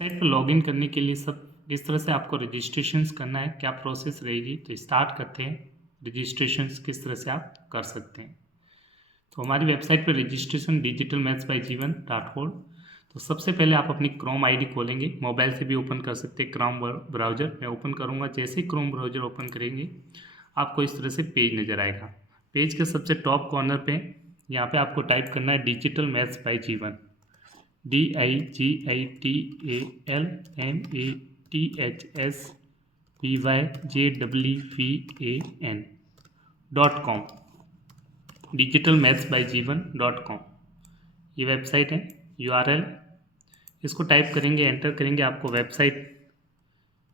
Site पर login करने के लिए सब किस तरह से आपको रजिस्ट्रेशंस करना है, क्या प्रोसेस रहेगी, तो स्टार्ट करते हैं। रजिस्ट्रेशंस किस तरह से आप कर सकते हैं। तो हमारी वेबसाइट पर रजिस्ट्रेशन डिजिटल मैथ्स बाय जीवन .org। तो सबसे पहले आप अपनी क्रोम आईडी खोलेंगे, मोबाइल से भी ओपन कर सकते हैं। क्रोम ब्राउज़र मैं ओपन करूँगा, जैसे ही क्रोम ब्राउज़र ओपन करेंगे आपको इस तरह से पेज नज़र आएगा। पेज के सबसे टॉप कॉर्नर पे यहाँ पे आपको टाइप करना है डिजिटल मैथ्स बाय जीवन, DIGITALMATHSBYJWVAN डिजिटल मैथ्स बाय जीवन .com ये वेबसाइट है। URL इसको टाइप करेंगे, एंटर करेंगे, आपको वेबसाइट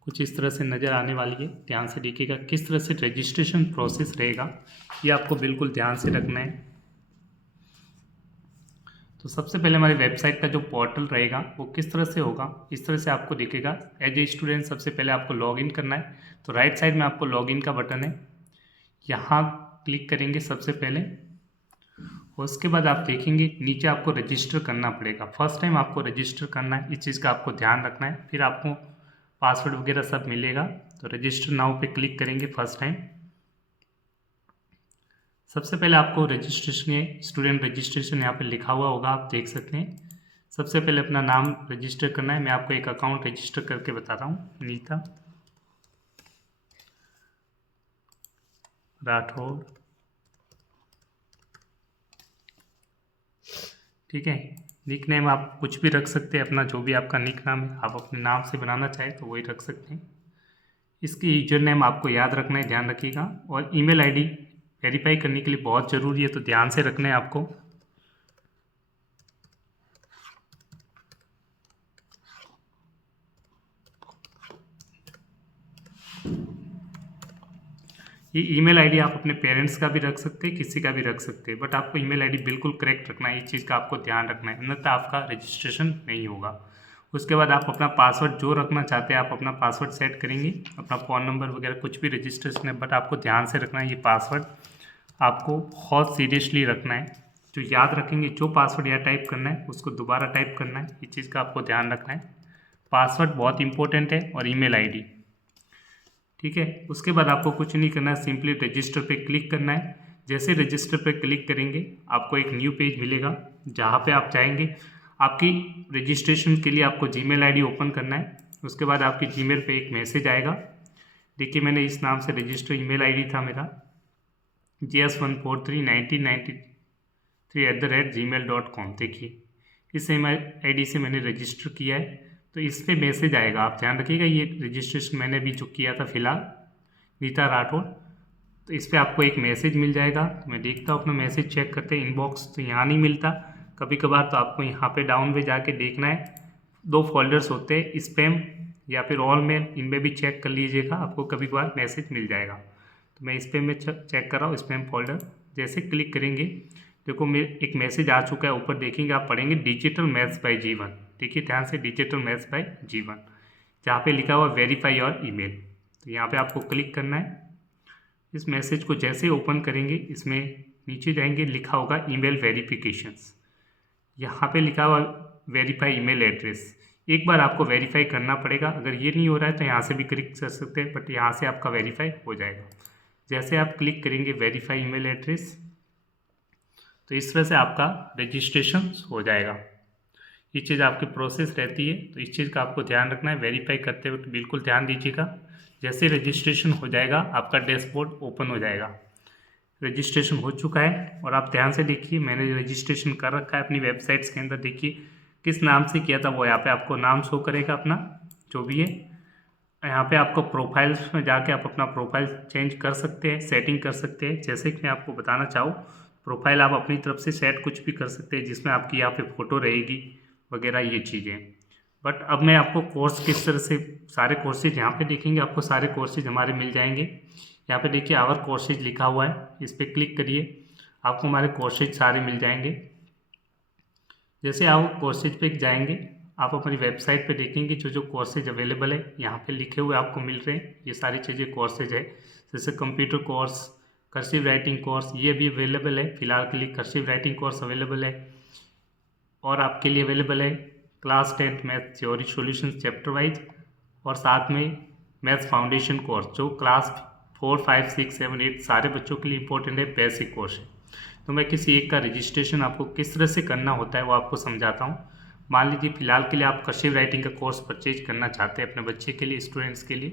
कुछ इस तरह से नज़र आने वाली है। ध्यान से देखिएगा किस तरह से रजिस्ट्रेशन प्रोसेस रहेगा, ये आपको बिल्कुल ध्यान से रखना है। तो सबसे पहले हमारी वेबसाइट का जो पोर्टल रहेगा वो किस तरह से होगा, इस तरह से आपको दिखेगा। एज ए स्टूडेंट सबसे पहले आपको लॉगिन करना है, तो राइट साइड में आपको लॉगिन का बटन है, यहाँ क्लिक करेंगे सबसे पहले। उसके बाद आप देखेंगे नीचे आपको रजिस्टर करना पड़ेगा। फर्स्ट टाइम आपको रजिस्टर करना है, इस चीज़ का आपको ध्यान रखना है। फिर आपको पासवर्ड वगैरह सब मिलेगा। तो रजिस्टर नाउ पे क्लिक करेंगे फर्स्ट टाइम। सबसे पहले आपको रजिस्ट्रेशन, स्टूडेंट रजिस्ट्रेशन यहाँ पे लिखा हुआ होगा, आप देख सकते हैं। सबसे पहले अपना नाम रजिस्टर करना है। मैं आपको एक अकाउंट रजिस्टर करके बता रहा हूँ, नीता राठौर, ठीक है। निक नेम आप कुछ भी रख सकते हैं, अपना जो भी आपका निक नाम है आप अपने नाम से बनाना चाहें तो वही रख सकते हैं। इसकी यूजर नेम आपको याद रखना है, ध्यान रखिएगा। और ईमेल आईडी वेरीफाई करने के लिए बहुत ज़रूरी है, तो ध्यान से रखना है आपको। ये ईमेल आईडी आप अपने पेरेंट्स का भी रख सकते हैं, किसी का भी रख सकते हैं, बट आपको ईमेल आईडी बिल्कुल करेक्ट रखना है। इस चीज़ का आपको ध्यान रखना है, अन्यथा आपका रजिस्ट्रेशन नहीं होगा। उसके बाद आप अपना पासवर्ड जो रखना चाहते हैं आप अपना पासवर्ड सेट करेंगे, अपना फ़ोन नंबर वगैरह कुछ भी रजिस्ट्रेशन है, बट आपको ध्यान से रखना है। ये पासवर्ड आपको बहुत सीरियसली रखना है। जो याद रखेंगे, जो पासवर्ड यहाँ टाइप करना है उसको दोबारा टाइप करना है, इस चीज़ का आपको ध्यान रखना है। पासवर्ड बहुत इंपॉर्टेंट है, और ईमेल आईडी, ठीक है। उसके बाद आपको कुछ नहीं करना है, सिंपली रजिस्टर पे क्लिक करना है। जैसे रजिस्टर पे क्लिक करेंगे आपको एक न्यू पेज मिलेगा, जहाँ पे आप चाहेंगे आपकी रजिस्ट्रेशन के लिए आपको जीमेल आईडी ओपन करना है। उसके बाद आपकी जीमेल पे एक मैसेज आएगा। देखिए मैंने इस नाम से रजिस्टर, ईमेल आईडी था मेरा JS1431993@gmail.com। देखिए इस ईमेल आईडी से मैंने रजिस्टर किया है, तो इस पर मैसेज आएगा। आप ध्यान रखिएगा, ये रजिस्ट्रेशन मैंने भी जो किया था फिलहाल, नीता राठौर, तो इस पर आपको एक मैसेज मिल जाएगा। मैं देखता हूँ अपना मैसेज चेक करते हैं। इनबॉक्स तो यहाँ नहीं मिलता कभी कभार, तो आपको यहाँ पे डाउन पे जाके देखना है। दो फोल्डर्स होते हैं, स्पैम या फिर ऑल मेल, इनमें भी चेक कर लीजिएगा, आपको कभी कभार मैसेज मिल जाएगा। तो मैं स्पैम में चेक कर रहा हूँ, स्पैम फोल्डर। जैसे क्लिक करेंगे देखो मेरे एक मैसेज आ चुका है, ऊपर देखेंगे आप पढ़ेंगे डिजिटल मैथ्स बाय जीवन। देखिए ध्यान से, डिजिटल मैथ्स बाय जीवन, जहाँ पे लिखा हुआ वेरीफाई योर ईमेल। तो यहाँ पे आपको क्लिक करना है। इस मैसेज को जैसे ओपन करेंगे, इसमें नीचे जाएंगे, लिखा होगा ईमेल वेरिफिकेशंस। यहाँ पे लिखा हुआ वेरीफाई ईमेल एड्रेस। एक बार आपको वेरीफाई करना पड़ेगा, अगर ये नहीं हो रहा है तो यहाँ से भी क्लिक कर सकते हैं, बट यहाँ से आपका वेरीफाई हो जाएगा। जैसे आप क्लिक करेंगे वेरीफाई ईमेल एड्रेस, तो इस तरह से आपका रजिस्ट्रेशन हो जाएगा। ये चीज़ आपकी प्रोसेस रहती है, तो इस चीज़ का आपको ध्यान रखना है। वेरीफाई करते वक्त बिल्कुल ध्यान दीजिएगा। जैसे रजिस्ट्रेशन हो जाएगा आपका डैशबोर्ड ओपन हो जाएगा। रजिस्ट्रेशन हो चुका है, और आप ध्यान से देखिए मैंने रजिस्ट्रेशन कर रखा है अपनी वेबसाइट्स के अंदर। देखिए किस नाम से किया था वो यहाँ पे आपको नाम शो करेगा अपना, जो भी है। यहाँ पे आपको प्रोफाइल्स में जाके आप अपना प्रोफाइल चेंज कर सकते हैं, सेटिंग कर सकते हैं। जैसे कि मैं आपको बताना चाहूँ, प्रोफाइल आप अपनी तरफ से सेट कुछ भी कर सकते हैं, जिसमें आपकी यहाँ पे फ़ोटो रहेगी वगैरह, ये चीज़ें। बट अब मैं आपको कोर्स किस तरह से, सारे कोर्सेज यहाँ पे देखेंगे, आपको सारे कोर्सेज हमारे मिल जाएंगे। यहाँ पे देखिए आवर कोर्सेज लिखा हुआ है, इस पर क्लिक करिए, आपको हमारे कोर्सेज सारे मिल जाएंगे। जैसे आप कोर्सेज पे जाएंगे, आप अपनी वेबसाइट पे देखेंगे जो जो कोर्सेज अवेलेबल है यहाँ पे लिखे हुए आपको मिल रहे हैं। ये सारी चीज़ें कोर्सेज है, जैसे computer course, cursive writing course, ये भी अवेलेबल है। फिलहाल के लिए कर्सिव राइटिंग कोर्स अवेलेबल है, और आपके लिए अवेलेबल है class 10th math theory solution chapter wise, और साथ में मैथ्स फाउंडेशन कोर्स जो क्लास 4, 5, 6, 7, 8 सारे बच्चों के लिए इंपॉर्टेंट है, बेसिक कोर्स है। तो मैं किसी एक का रजिस्ट्रेशन आपको किस तरह से करना होता है वो आपको समझाता हूँ। मान लीजिए फिलहाल के लिए आप कर्सिव राइटिंग का कोर्स परचेज करना चाहते हैं अपने बच्चे के लिए, स्टूडेंट्स के लिए,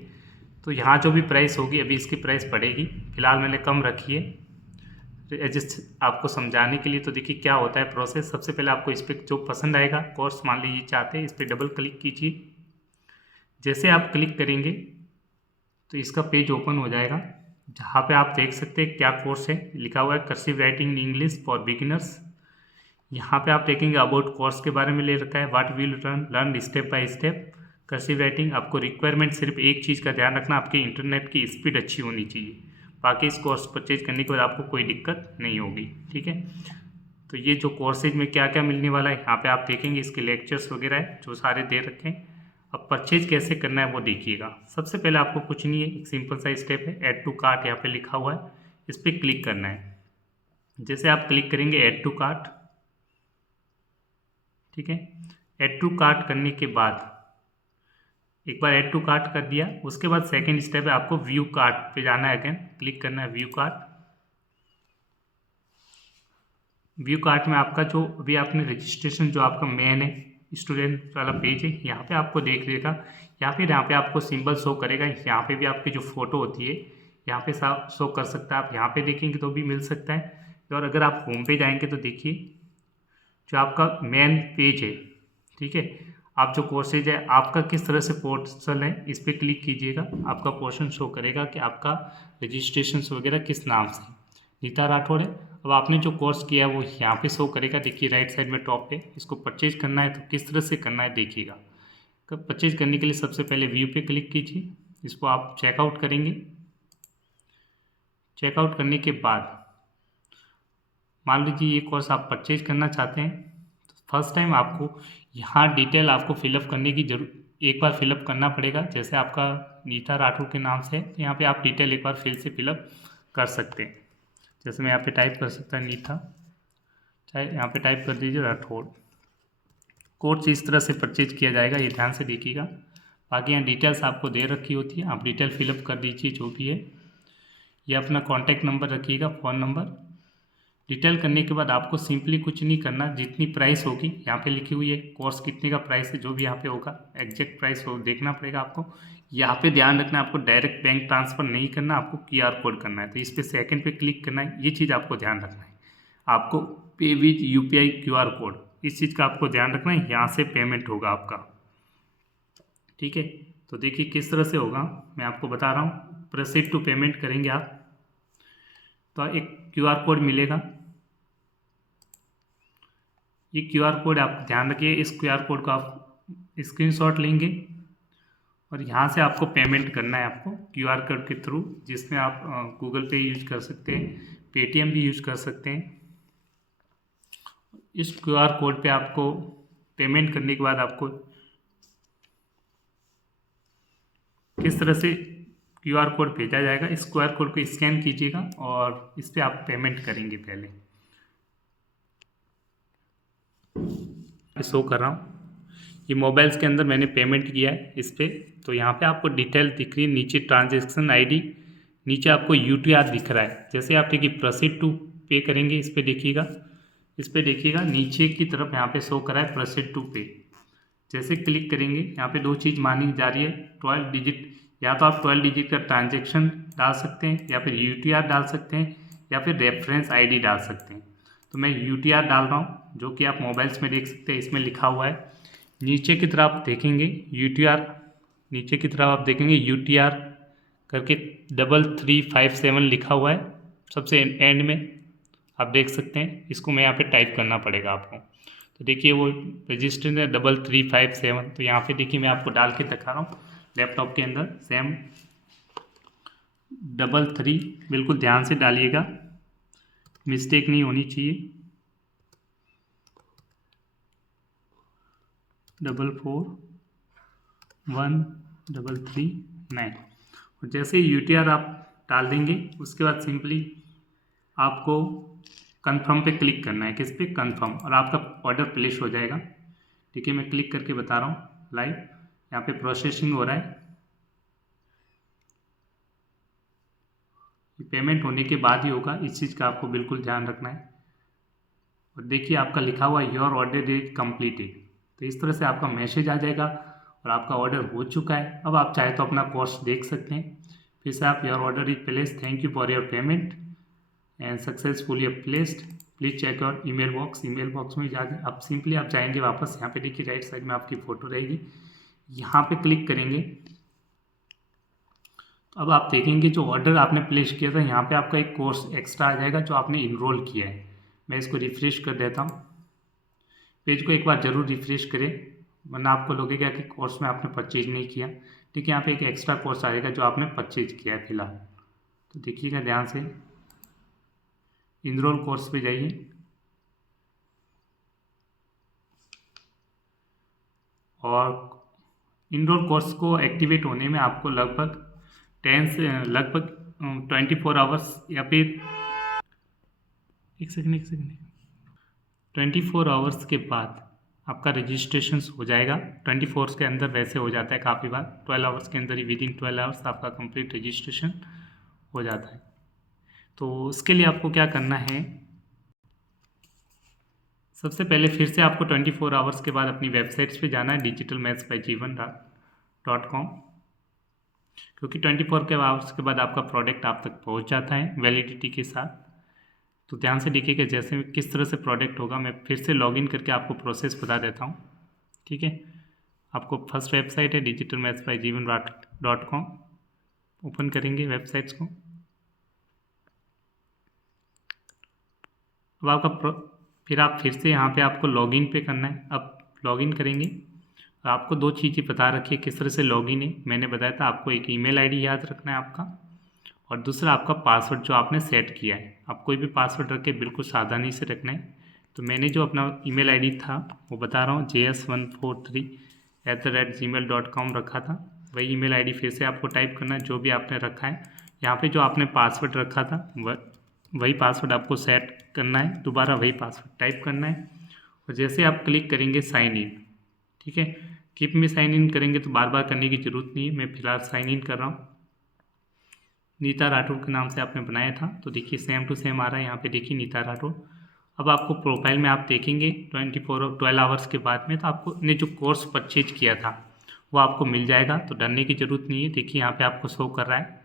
तो यहाँ जो भी प्राइस होगी अभी इसकी प्राइस पड़ेगी, फिलहाल मैंने कम रखी है एडजस्ट आपको समझाने के लिए। तो देखिए क्या होता है प्रोसेस। सबसे पहले आपको इस पर जो पसंद आएगा कोर्स मान लीजिए चाहते हैं, इस पर डबल क्लिक कीजिए। जैसे आप क्लिक करेंगे तो इसका पेज ओपन हो जाएगा, जहाँ पे आप देख सकते हैं क्या कोर्स है, लिखा हुआ है cursive writing in English for beginners. यहाँ पे आप देखेंगे अबाउट कोर्स के बारे में ले रखा है, what will learn step by step cursive writing. आपको रिक्वायरमेंट सिर्फ एक चीज़ का ध्यान रखना, आपके इंटरनेट की स्पीड अच्छी होनी चाहिए, बाकी इस कोर्स परचेज करने के बाद आपको कोई दिक्कत नहीं होगी, ठीक है। तो ये जो कोर्सेज में क्या क्या मिलने वाला है यहाँ पे आप देखेंगे, इसके लेक्चर्स वगैरह है जो सारे दे रखे हैं। अब परचेज कैसे करना है वो देखिएगा। सबसे पहले आपको कुछ नहीं है, एक सिंपल सा स्टेप है, ऐड टू कार्ट यहाँ पे लिखा हुआ है, इस पर क्लिक करना है। जैसे आप क्लिक करेंगे ऐड टू कार्ट, ठीक है। ऐड टू कार्ट करने के बाद एक बार ऐड टू कार्ट कर दिया, उसके बाद सेकंड स्टेप है आपको व्यू कार्ट पे जाना है, अगेन क्लिक करना है व्यू कार्ट। व्यू कार्ट में आपका जो अभी आपने रजिस्ट्रेशन जो आपका मेन है स्टूडेंट वाला पेज है, यहाँ पे आपको देख देगा, या फिर यहाँ पे आपको सिंबल शो करेगा, यहाँ पे भी आपकी जो फोटो होती है यहाँ पे शो कर सकता है, आप यहाँ पे देखेंगे तो भी मिल सकता है। और अगर आप होम पे जाएंगे तो देखिए जो आपका मेन पेज है, ठीक है, आप जो कोर्सेज है आपका किस तरह से पोर्टल है, इस पर क्लिक कीजिएगा, आपका पोर्शन शो करेगा कि आपका रजिस्ट्रेशन वगैरह किस नाम से, नीता राठौड़ है। अब आपने जो कोर्स किया है वो यहाँ पे शो करेगा, देखिए राइट साइड में टॉप पे। इसको परचेज करना है तो किस तरह से करना है देखिएगा। परचेज करने के लिए सबसे पहले व्यू पे क्लिक कीजिए, इसको आप चेकआउट करेंगे। चेकआउट करने के बाद मान लीजिए ये कोर्स आप परचेज करना चाहते हैं, तो फर्स्ट टाइम आपको यहाँ डिटेल आपको फिलअप करने की एक बार फिलअप करना पड़ेगा। जैसे आपका नीता राठौड़ के नाम से है तो यहाँ पे आप डिटेल एक बार फिर से फिलअप कर सकते हैं। जैसे मैं यहाँ पे टाइप कर सकता नीता, चाहे यहाँ पे टाइप कर दीजिए राठौड़। कोर्स इस तरह से परचेज किया जाएगा, ये ध्यान से देखिएगा। बाकी यहाँ डिटेल्स आपको दे रखी होती है, आप डिटेल फिलअप कर दीजिए जो भी है। ये अपना कॉन्टैक्ट नंबर रखिएगा, फ़ोन नंबर। डिटेल करने के बाद आपको सिंपली कुछ नहीं करना, जितनी प्राइस होगी यहाँ पे लिखी हुई है, कोर्स कितने का प्राइस है जो भी यहाँ पे होगा एग्जैक्ट प्राइस हो देखना पड़ेगा आपको। यहाँ पे ध्यान रखना आपको डायरेक्ट बैंक ट्रांसफ़र नहीं करना, आपको QR कोड करना है, तो इस पर सेकंड पे क्लिक करना है, ये चीज़ आपको ध्यान रखना है। आपको पे विथ UPI QR कोड, इस चीज़ का आपको ध्यान रखना है, यहाँ से पेमेंट होगा आपका, ठीक है। तो देखिए किस तरह से होगा मैं आपको बता रहा हूँ। प्रोसीड टू पेमेंट करेंगे आप तो एक QR कोड मिलेगा, ये QR कोड आप ध्यान रखिए, इस QR कोड को आप स्क्रीनशॉट लेंगे और यहाँ से आपको पेमेंट करना है आपको QR कोड के थ्रू, जिसमें आप गूगल पे यूज कर सकते हैं, पेटीएम भी यूज कर सकते हैं। इस QR कोड पे आपको पेमेंट करने के बाद आपको किस तरह से QR कोड भेजा जाएगा, इस QR कोड को स्कैन कीजिएगा और इस पर आप पेमेंट करेंगे। पहले शो कर रहा हूँ, ये मोबाइल्स के अंदर मैंने पेमेंट किया है इस पर, तो यहाँ पे आपको डिटेल दिख रही है, नीचे ट्रांजैक्शन ID, नीचे आपको UTR दिख रहा है। जैसे आप देखिए प्रोसीड टू पे करेंगे, इस पर देखिएगा, इस पर देखिएगा नीचे की तरफ यहाँ पे शो कर रहा है प्रोसीड टू पे। जैसे क्लिक करेंगे यहाँ पे दो चीज़ मानी जा रही है, 12 डिजिट, या तो आप 12 डिजिट का ट्रांजेक्शन डाल सकते हैं, या फिर UTR डाल सकते हैं, या फिर रेफरेंस ID डाल सकते हैं। तो मैं UTR डाल रहा हूँ, जो कि आप मोबाइल्स में देख सकते हैं, इसमें लिखा हुआ है। नीचे की तरफ आप देखेंगे UTR, नीचे की तरफ आप देखेंगे UTR करके 3357 लिखा हुआ है, सबसे एंड में आप देख सकते हैं। इसको मैं यहाँ पे टाइप करना पड़ेगा आपको, तो देखिए वो रजिस्टर्ड है 3357। तो यहाँ पे देखिए मैं आपको डाल के दिखा रहा हूँ लैपटॉप के अंदर, सेम 33, बिल्कुल ध्यान से डालिएगा, मिस्टेक नहीं होनी चाहिए। 441339 और जैसे ही UTR आप डाल देंगे उसके बाद सिंपली आपको कंफर्म पे क्लिक करना है, किस पे, कंफर्म, और आपका ऑर्डर प्लेस हो जाएगा। ठीक है, मैं क्लिक करके बता रहा हूँ लाइव। यहाँ पे प्रोसेसिंग हो रहा है। पेमेंट होने के बाद ही होगा, इस चीज़ का आपको बिल्कुल ध्यान रखना है। और देखिए आपका लिखा हुआ योर ऑर्डर इज कम्प्लीटेड, तो इस तरह से आपका मैसेज आ जाएगा और आपका ऑर्डर हो चुका है। अब आप चाहे तो अपना कोर्स देख सकते हैं। फिर से आप your order is placed, thank you for your payment and successfully placed, please check your email box. Email box में जाके आप सिंपली आप जाएंगे वापस, यहाँ पे देखिए राइट साइड में आपकी फ़ोटो रहेगी, यहाँ पे क्लिक करेंगे। अब आप देखेंगे जो ऑर्डर आपने प्लेस किया था, यहाँ पे आपका एक कोर्स एक्स्ट्रा आ जाएगा जो आपने इनरोल किया है। मैं इसको रिफ्रेश कर देता हूँ। पेज को एक बार ज़रूर रिफ्रेश करें, वरना आपको लगेगा कि कोर्स में आपने परचेज नहीं किया। ठीक है, यहाँ पे एक एक्स्ट्रा कोर्स आ जाएगा जो आपने परचेज किया है फिलहाल। तो देखिएगा ध्यान से, इनरोल कोर्स पे जाइए और इनरोल कोर्स को एक्टिवेट होने में आपको लगभग 24 आवर्स या फिर एक सेकंड 24 आवर्स के बाद आपका रजिस्ट्रेशन हो जाएगा। 24 के अंदर वैसे हो जाता है काफ़ी बार, 12 आवर्स के अंदर ही, विदिन 12 आवर्स आपका कंप्लीट रजिस्ट्रेशन हो जाता है। तो उसके लिए आपको क्या करना है, सबसे पहले फिर से आपको 24 आवर्स के बाद अपनी वेबसाइट्स पे जाना है, digitalmathsbyjeevan.com, क्योंकि 24 के आवर्स के बाद आपका प्रोडक्ट आप तक पहुंच जाता है वैलिडिटी के साथ। तो ध्यान से देखिएगा जैसे किस तरह से प्रोडक्ट होगा। मैं फिर से लॉगिन करके आपको प्रोसेस बता देता हूँ। ठीक है, आपको फर्स्ट वेबसाइट है digitalmathsbyjeevan.com, ओपन करेंगे वेबसाइट्स को। अब आपका फिर से यहाँ पे आपको लॉगिन पे करना है। अब लॉगिन करेंगे, आपको दो चीज़ें बता रखी है किस तरह से लॉगिन है। मैंने बताया था आपको एक ईमेल आईडी याद रखना है आपका, और दूसरा आपका पासवर्ड जो आपने सेट किया है। आप कोई भी पासवर्ड रख के बिल्कुल सावधानी से रखना है। तो मैंने जो अपना ईमेल आईडी था वो बता रहा हूँ, js143@gmail.com रखा था। वही ईमेल आईडी फिर से आपको टाइप करना है जो भी आपने रखा है। यहाँ पे जो आपने पासवर्ड रखा था वही पासवर्ड आपको सेट करना है, दोबारा वही पासवर्ड टाइप करना है। और जैसे आप क्लिक करेंगे साइन इन, ठीक है, कीप में साइन इन करेंगे तो बार बार करने की ज़रूरत नहीं है। मैं फिलहाल साइन इन कर रहा हूँ। नीता राठौर के नाम से आपने बनाया था, तो देखिए सेम टू सेम आ रहा है। यहाँ पे देखिए नीता राठौर। अब आपको प्रोफाइल में आप देखेंगे 12 आवर्स के बाद में, तो आपको ने जो कोर्स परचेज किया था वो आपको मिल जाएगा, तो डरने की ज़रूरत नहीं है। देखिए यहाँ पे आपको शो कर रहा है,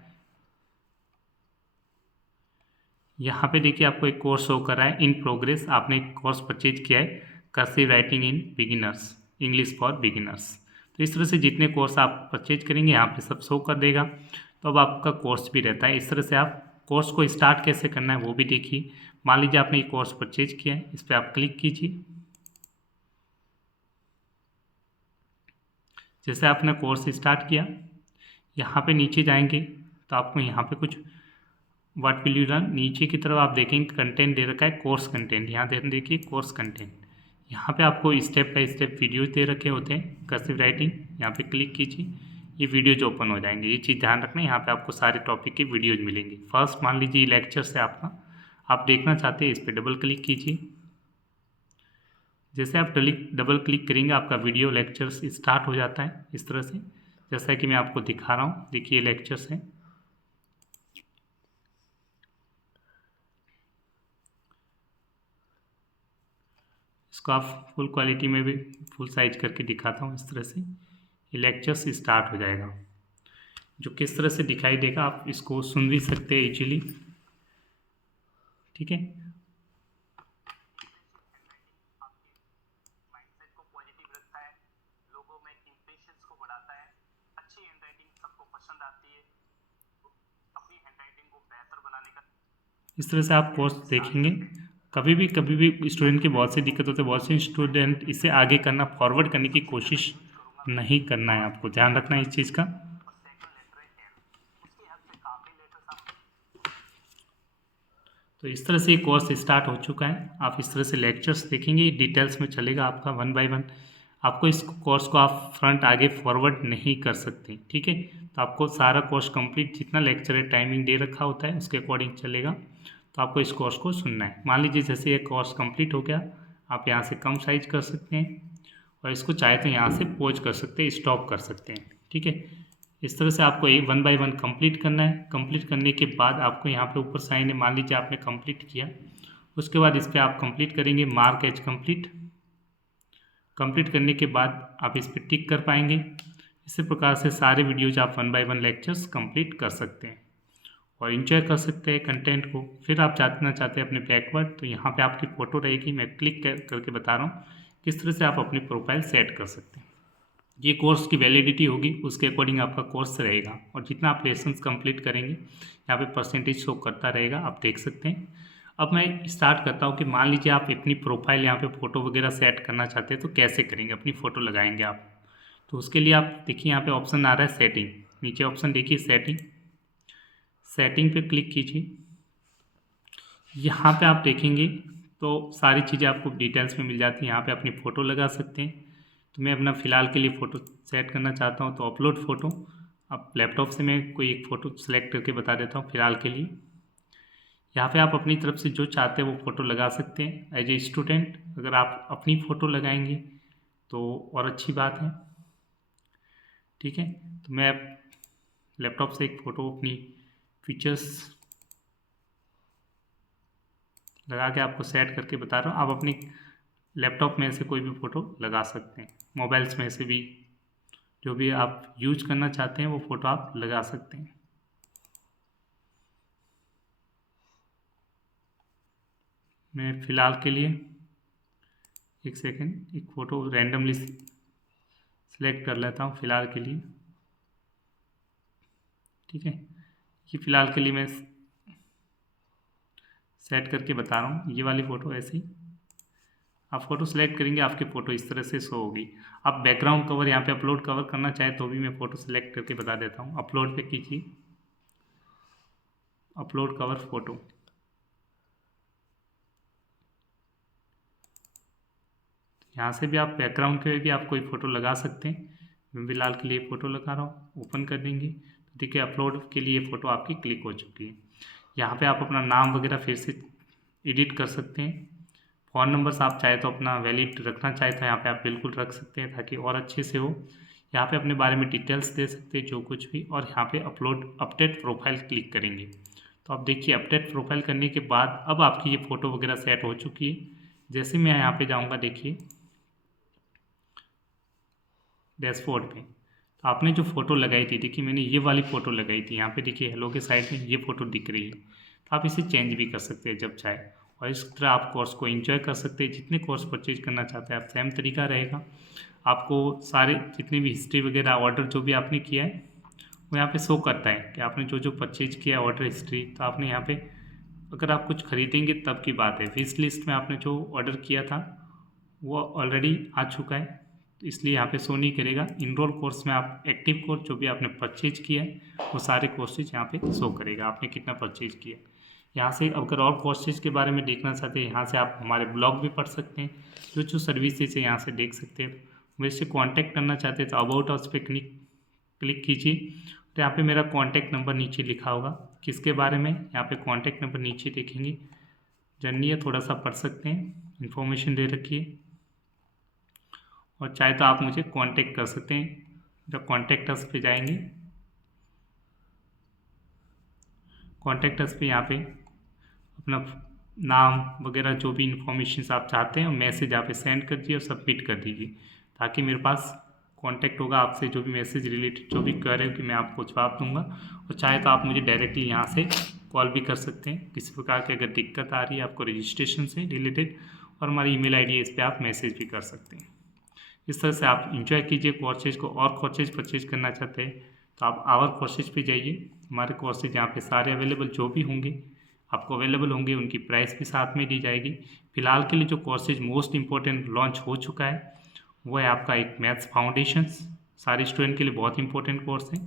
यहाँ पे देखिए आपको एक कोर्स शो कर रहा है इन प्रोग्रेस। आपने एक कोर्स परचेज किया है, cursive writing in beginners, English for beginners. तो इस तरह से जितने कोर्स आप परचेज करेंगे यहाँ पे सब शो कर देगा। तो अब आपका कोर्स भी रहता है। इस तरह से आप कोर्स को स्टार्ट कैसे करना है वो भी देखिए। मान लीजिए आपने ये कोर्स परचेज किया है, इस पर आप क्लिक कीजिए। जैसे आपने कोर्स स्टार्ट किया, यहाँ पे नीचे जाएंगे तो आपको यहाँ पे कुछ व्हाट विल यू लर्न, नीचे की तरफ आप देखेंगे कंटेंट दे रखा है कोर्स कंटेंट। यहाँ देखिए कोर्स कंटेंट, यहाँ पे आपको स्टेप बाय स्टेप वीडियो दे रखे होते हैं कर्सिव राइटिंग। यहाँ पे क्लिक कीजिए, ये वीडियोज ओपन हो जाएंगे। ये चीज़ ध्यान रखना, यहाँ पे आपको सारे टॉपिक के वीडियोज मिलेंगे। फर्स्ट मान लीजिए लेक्चर्स है आपका, आप देखना चाहते हैं, इस पर डबल क्लिक कीजिए। जैसे आप डबल क्लिक करेंगे आपका वीडियो लेक्चर्स स्टार्ट हो जाता है इस तरह से, जैसा कि मैं आपको दिखा रहा हूँ। देखिए लेक्चर्स हैं, इसको आप फुल क्वालिटी में भी फुल साइज करके दिखाता हूँ। इस तरह से ये लेक्चर्स स्टार्ट हो जाएगा, जो किस तरह से दिखाई देगा आप इसको सुन भी सकते हैं इजीली। ठीक है, इस तरह से आप कोर्स देखेंगे। कभी भी स्टूडेंट की बहुत सी दिक्कत होती है, बहुत से स्टूडेंट इसे आगे करना, फॉरवर्ड करने की कोशिश नहीं करना है। आपको ध्यान रखना है इस चीज़ का। तो इस तरह से ये कोर्स स्टार्ट हो चुका है। आप इस तरह से लेक्चर्स देखेंगे, डिटेल्स में चलेगा आपका 1 बाय 1। आपको इस कोर्स को आप फ्रंट आगे फॉरवर्ड नहीं कर सकते। ठीक है, तो आपको सारा कोर्स कंप्लीट जितना लेक्चर है टाइमिंग दे रखा होता है उसके अकॉर्डिंग चलेगा। तो आपको इस कोर्स को सुनना है। मान लीजिए जैसे ये कोर्स कंप्लीट हो गया, आप यहाँ से कम साइज कर सकते हैं और इसको चाहे तो यहाँ से पॉज कर सकते हैं, स्टॉप कर सकते हैं। ठीक है, इस तरह से आपको एक 1 बाय 1 कंप्लीट करना है। कंप्लीट करने के बाद आपको यहाँ पे ऊपर साइन है, मान लीजिए आपने कंप्लीट किया, उसके बाद इस पर आप कंप्लीट करेंगे मार्क एज कंप्लीट। कंप्लीट करने के बाद आप इस पर टिक कर पाएंगे। इसी प्रकार से सारे वीडियोज आप 1 बाय 1 लेक्चर्स कंप्लीट कर सकते हैं और इन्जॉय कर सकते हैं कंटेंट को। फिर आप जानना चाहते हैं अपने बैकवर्ड, तो यहाँ पे आपकी फ़ोटो रहेगी। मैं क्लिक करके बता रहा हूँ किस तरह से आप अपनी प्रोफाइल सेट कर सकते हैं। ये कोर्स की वैलिडिटी होगी, उसके अकॉर्डिंग आपका कोर्स रहेगा और जितना आप लेसन्स कंप्लीट करेंगे यहाँ पे परसेंटेज शो करता रहेगा, आप देख सकते हैं। अब मैं स्टार्ट करता हूँ कि मान लीजिए आप अपनी प्रोफाइल यहाँ पे फ़ोटो वगैरह सेट करना चाहते हैं, तो कैसे करेंगे, अपनी फ़ोटो लगाएंगे आप। तो उसके लिए आप देखिए यहाँ पे ऑप्शन आ रहा है सेटिंग, नीचे ऑप्शन देखिए सेटिंग। सेटिंग पे क्लिक कीजिए। यहाँ पे आप देखेंगे तो सारी चीज़ें आपको डिटेल्स में मिल जाती हैं। यहाँ पे अपनी फ़ोटो लगा सकते हैं। तो मैं अपना फ़िलहाल के लिए फ़ोटो सेट करना चाहता हूँ, तो अपलोड फ़ोटो। अब लैपटॉप से मैं कोई एक फ़ोटो सेलेक्ट करके बता देता हूँ फ़िलहाल के लिए। यहाँ पे आप अपनी तरफ से जो चाहते हैं वो फ़ोटो लगा सकते हैं। एज ए स्टूडेंट अगर आप अपनी फ़ोटो लगाएंगे तो और अच्छी बात है। ठीक है, तो मैं लैपटॉप से एक फ़ोटो अपनी फीचर्स लगा के आपको सेट करके बता रहा हूँ। आप अपनी लैपटॉप में से कोई भी फ़ोटो लगा सकते हैं, मोबाइल्स में से भी जो भी आप यूज करना चाहते हैं वो फ़ोटो आप लगा सकते हैं। मैं फ़िलहाल के लिए एक सेकेंड एक फ़ोटो रैंडमली सेलेक्ट कर लेता हूँ फ़िलहाल के लिए। ठीक है, ये फ़िलहाल के लिए मैं सेट करके बता रहा हूँ। ये वाली फ़ोटो ऐसे ही आप फ़ोटो सेलेक्ट करेंगे, आपकी फ़ोटो इस तरह से शो होगी। आप बैकग्राउंड कवर यहाँ पे अपलोड कवर करना चाहे तो भी मैं फ़ोटो सेलेक्ट करके बता देता हूँ। अपलोड पे कीजिए, अपलोड कवर फ़ोटो। यहाँ से भी आप बैकग्राउंड के भी आप कोई फ़ोटो लगा सकते हैं। मैं फिलहाल के लिए फ़ोटो लगा रहा हूँ, ओपन कर देंगे तो देखिए अपलोड के लिए फ़ोटो आपकी क्लिक हो चुकी है। यहाँ पे आप अपना नाम वगैरह फिर से एडिट कर सकते हैं। फ़ोन नंबर्स आप चाहे तो अपना वैलिड रखना चाहे तो यहाँ पे आप बिल्कुल रख सकते हैं ताकि और अच्छे से हो। यहाँ पे अपने बारे में डिटेल्स दे सकते हैं जो कुछ भी, और यहाँ पे अपलोड अपडेट प्रोफाइल क्लिक करेंगे तो आप देखिए अपडेट प्रोफाइल करने के बाद अब आपकी ये फ़ोटो वगैरह सेट हो चुकी है। जैसे मैं यहाँ पे जाऊँगा देखिए डैशबोर्ड पे, तो आपने जो फ़ोटो लगाई थी, देखिए मैंने ये वाली फ़ोटो लगाई थी, यहाँ पे देखिए हेलो के साइड में ये फ़ोटो दिख रही है। तो आप इसे चेंज भी कर सकते हैं जब चाहे, और इस तरह आप कोर्स को एंजॉय कर सकते हैं। जितने कोर्स परचेज करना चाहते हैं आप सेम तरीका रहेगा। आपको सारे जितने भी हिस्ट्री वगैरह ऑर्डर जो भी आपने किया है वो यहाँ पे शो करता है कि आपने जो जो परचेज किया है ऑर्डर हिस्ट्री। तो आपने यहाँ पे अगर आप कुछ खरीदेंगे तब की बात है, विश लिस्ट में आपने जो ऑर्डर किया था वो ऑलरेडी आ चुका है, तो इसलिए यहाँ पे शो नहीं करेगा। इनरोल कोर्स में आप एक्टिव कोर्स जो भी आपने परचेज किया है वो सारे कोर्सेज यहाँ पे शो करेगा आपने कितना परचेज किया। यहाँ से अगर और कोर्सेज के बारे में देखना चाहते हैं यहाँ से आप हमारे ब्लॉग भी पढ़ सकते हैं, जो जो सर्विसेज है यहाँ से देख सकते हैं। मेरे से कॉन्टैक्ट करना चाहते हैं तो अबाउट अस पे क्लिक कीजिए, तो यहाँ पे मेरा कॉन्टैक्ट नंबर नीचे लिखा होगा। किसके बारे में, यहाँ पे कॉन्टैक्ट नंबर नीचे देखेंगे, जानिए थोड़ा सा पढ़ सकते हैं, इन्फॉर्मेशन दे रखी है। और चाहे तो आप मुझे कांटेक्ट कर सकते हैं। जब कॉन्टैक्ट अस पे जाएंगे, कॉन्टैक्ट अस पे यहाँ पे अपना नाम वगैरह जो भी इन्फॉर्मेशन आप चाहते हैं मैसेज यहाँ पे सेंड कर दीजिए और सबमिट कर दीजिए, ताकि मेरे पास कांटेक्ट होगा आपसे जो भी मैसेज रिलेटेड जो भी क्वेरी होगी मैं आपको जवाब दूंगा। और चाहे तो आप मुझे डायरेक्टली यहाँ से कॉल भी कर सकते हैं किसी प्रकार की अगर दिक्कत आ रही है आपको रजिस्ट्रेशन से रिलेटेड, और हमारी ईमेल आईडी है, इस पर आप मैसेज भी कर सकते हैं। इस तरह से आप इंजॉय कीजिए कोर्सेज को। और कोर्सेज परचेज करना चाहते हैं तो आप आवर कोर्सेज पे जाइए। हमारे कोर्सेज यहाँ पे सारे अवेलेबल जो भी होंगे आपको अवेलेबल होंगे, उनकी प्राइस भी साथ में दी जाएगी। फिलहाल के लिए जो कोर्सेज मोस्ट इंपॉर्टेंट लॉन्च हो चुका है वो है आपका एक मैथ्स फाउंडेशंस, सारे स्टूडेंट के लिए बहुत इंपॉर्टेंट कोर्स है।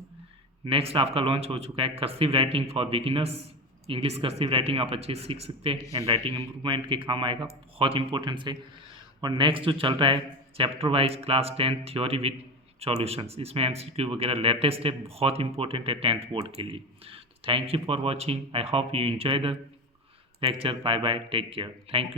नेक्स्ट आपका लॉन्च हो चुका है cursive writing for beginners, English cursive writing आप अच्छे से सीख सकते हैं एंड राइटिंग इम्प्रूवमेंट के काम आएगा, बहुत इंपॉर्टेंट है। और नेक्स्ट जो चल रहा है chapter wise class 10 theory with solutions, इसमें MCQ वगैरह लेटेस्ट है, बहुत इंपॉर्टेंट है 10th बोर्ड के लिए। Thank you for watching, I hope you enjoy the lecture. Bye bye, take care, thank you.